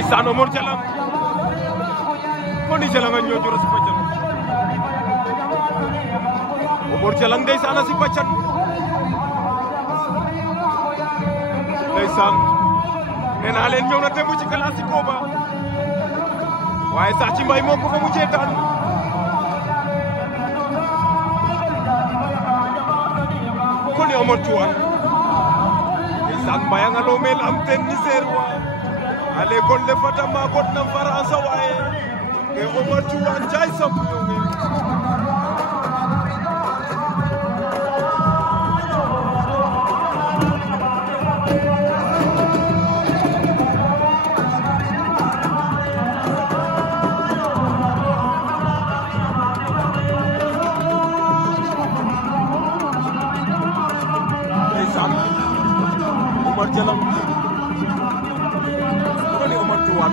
ndeysaan Omar Jalang ko ni Jalang a ñoojor a sipa can Omar Jalang ndeysaan a sipa can ndeysaan nee naa leen ñëw na démb ci classico ba waaye sax ci mbay moo ko fa mu jeetaan ko ni Omar Cuwan ndeysaan mbayanga lo mel am ten ni seerwa ale kon le fata ma got na faransa waaye ke Omar Cuwan jaay sam ñëw Omar Jalang ko ni Omar Cuwan